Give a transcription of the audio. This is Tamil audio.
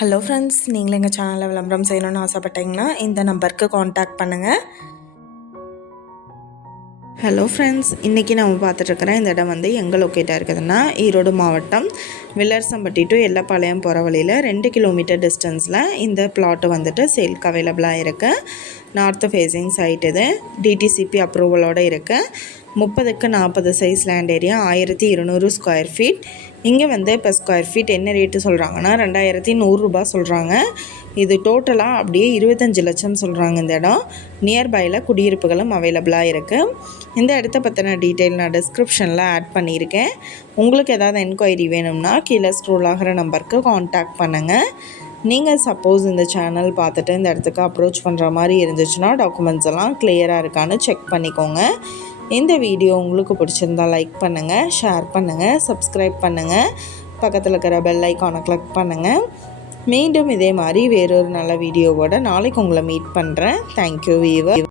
ஹலோ ஃப்ரெண்ட்ஸ், நீங்களும் எங்கள் சேனலில் விளம்பரம் செய்யணும்னு ஆசைப்பட்டீங்கன்னா இந்த நம்பருக்கு காண்டாக்ட் பண்ணுங்கள். ஹலோ ஃப்ரெண்ட்ஸ், இன்றைக்கி நம்ம பார்த்துட்ருக்குற இந்த இடம் வந்து எங்கே லொக்கேட்டாக இருக்குதுன்னா ஈரோடு மாவட்டம் வில்லரசம்பட்டி டு எல்லப்பாளையம் போகிற வழியில் 2 கிலோமீட்டர் டிஸ்டன்ஸில் இந்த பிளாட்டு வந்துட்டு சேல்க்கு அவைலபிளாக இருக்குது. நார்த்து ஃபேஸிங் சைட் இது. டிடிசிபி அப்ரூவலோடு இருக்குது. 30க்கு 40 size land area, 1200 square feet. இங்கே வந்து இப்போ ஸ்கொயர் ஃபீட் என்ன ரேட்டு சொல்கிறாங்கன்னா 2100 சொல்கிறாங்க. இது டோட்டலாக அப்படியே 25 லட்சம் சொல்கிறாங்க. இந்த இடம் நியர்பையில் குடியிருப்புகளும் அவைலபிளாக இருக்குது. இந்த இடத்த பற்றின டீட்டெயில் நான் டிஸ்கிரிப்ஷனில் ஆட் பண்ணியிருக்கேன். உங்களுக்கு ஏதாவது என்கொயரி வேணும்னா கீழே ஸ்க்ரோல் ஆகிற நம்பருக்கு காண்டாக்ட் பண்ணுங்கள். நீங்கள் சப்போஸ் இந்த சேனல் பார்த்துட்டு இந்த இடத்துக்கு அப்ரோச் பண்ணுற மாதிரி இருந்துச்சுன்னா டாக்குமெண்ட்ஸ் எல்லாம் கிளியராக இருக்கான்னு செக் பண்ணிக்கோங்க. இந்த வீடியோ உங்களுக்கு பிடிச்சிருந்தால் லைக் பண்ணுங்கள், ஷேர் பண்ணுங்கள், சப்ஸ்கிரைப் பண்ணுங்கள், பக்கத்தில் இருக்கிற பெல் ஐக்கானை கிளிக் பண்ணுங்கள். மீண்டும் இதே மாதிரி வேறொரு நல்ல வீடியோவோட நாளைக்கு உங்களை மீட் பண்ணுறேன். Thank you viewer.